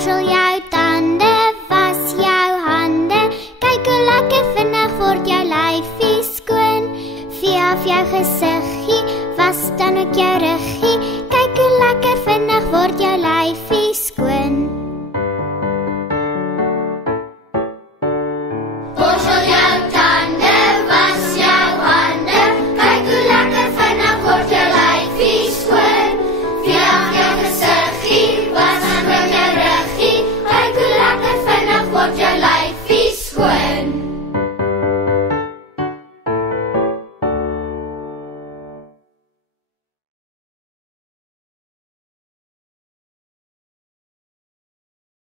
Borsel jou tande, was jou hande. Kyk hoe lekker vinnig word jou lyfie skoon. Vee af jou gesiggie, was dan ook jou ruggie.